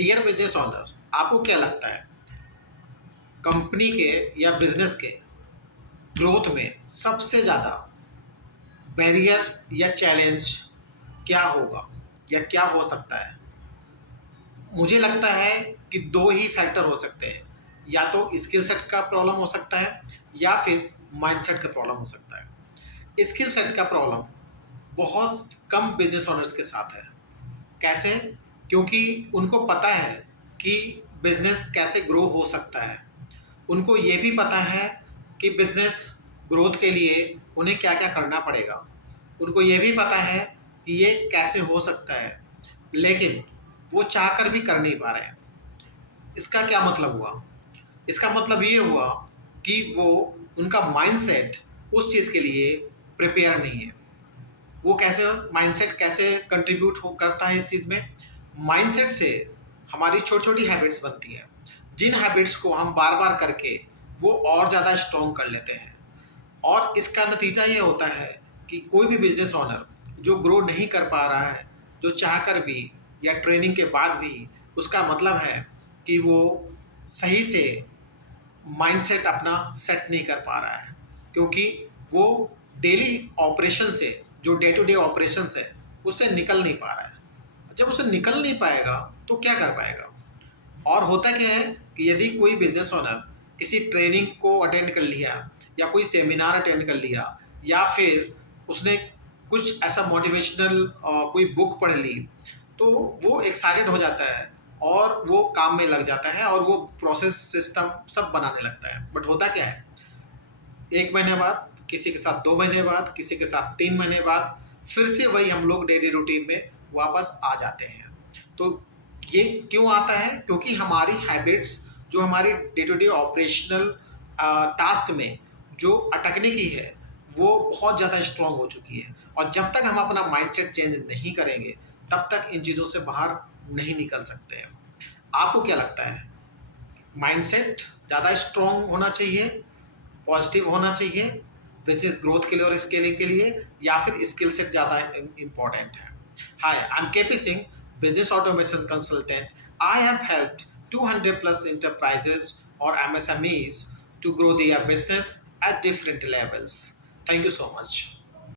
Dear business owner, आपको क्या लगता है कंपनी के या बिजनेस के ग्रोथ में सबसे ज़्यादा बैरियर या चैलेंज क्या होगा या क्या हो सकता है? मुझे लगता है कि दो ही फैक्टर हो सकते हैं, या तो स्किल सेट का प्रॉब्लम हो सकता है या फिर माइंडसेट का प्रॉब्लम हो सकता है। स्किल सेट का प्रॉब्लम बहुत कम बिजनेस ओनर्स के साथ है। कैसे? क्योंकि उनको पता है कि बिजनेस कैसे ग्रो हो सकता है। उनको ये भी पता है कि बिजनेस ग्रोथ के लिए उन्हें क्या क्या करना पड़ेगा। उनको ये भी पता है कि ये कैसे हो सकता है, लेकिन वो चाह कर भी कर नहीं पा रहे हैं। इसका क्या मतलब हुआ? इसका मतलब ये हुआ कि वो उनका माइंडसेट उस चीज़ के लिए प्रिपेयर नहीं है। वो कैसे माइंडसेट कैसे कंट्रीब्यूट हो करता है इस चीज़ में? माइंडसेट से हमारी छोटी-छोटी हैबिट्स बनती हैं, जिन हैबिट्स को हम बार-बार करके वो और ज़्यादा स्ट्रॉन्ग कर लेते हैं। और इसका नतीजा ये होता है कि कोई भी बिज़नेस ओनर जो ग्रो नहीं कर पा रहा है, जो चाहकर भी या ट्रेनिंग के बाद भी, उसका मतलब है कि वो सही से माइंडसेट अपना सेट नहीं कर पा रहा है, क्योंकि वो डेली ऑपरेशन से, जो डे टू डे ऑपरेशंस है, उससे निकल नहीं पा रहा है। जब उसे निकल नहीं पाएगा तो क्या कर पाएगा? और होता क्या है कि यदि कोई बिजनेस ओनर किसी ट्रेनिंग को अटेंड कर लिया या कोई सेमिनार अटेंड कर लिया या फिर उसने कुछ ऐसा मोटिवेशनल कोई बुक पढ़ ली, तो वो एक्साइटेड हो जाता है और वो काम में लग जाता है और वो प्रोसेस सिस्टम सब बनाने लगता है। बट होता क्या है, 1 महीने बाद, किसी के साथ 2 महीने बाद, किसी के साथ 3 महीने बाद फिर से वही हम लोग डेली रूटीन में वापस आ जाते हैं। तो ये क्यों आता है? क्योंकि हमारी हैबिट्स, जो हमारी day to day operational task में जो अटकने की है, वो बहुत ज़्यादा स्ट्रॉन्ग हो चुकी है। और जब तक हम अपना माइंडसेट चेंज नहीं करेंगे, तब तक इन चीज़ों से बाहर नहीं निकल सकते हैं। आपको क्या लगता है? माइंडसेट ज़्यादा स्ट्रॉन्ग होना चाहिए, पॉजिटिव होना चाहिए बिजनेस ग्रोथ के लिए और स्केलिंग के लिए, या फिर स्किल सेट ज़्यादा इम्पोर्टेंट है? Hi, I am KP Singh, business automation consultant. I have helped 200 plus enterprises or MSMEs to grow their business at different levels. Thank you so much.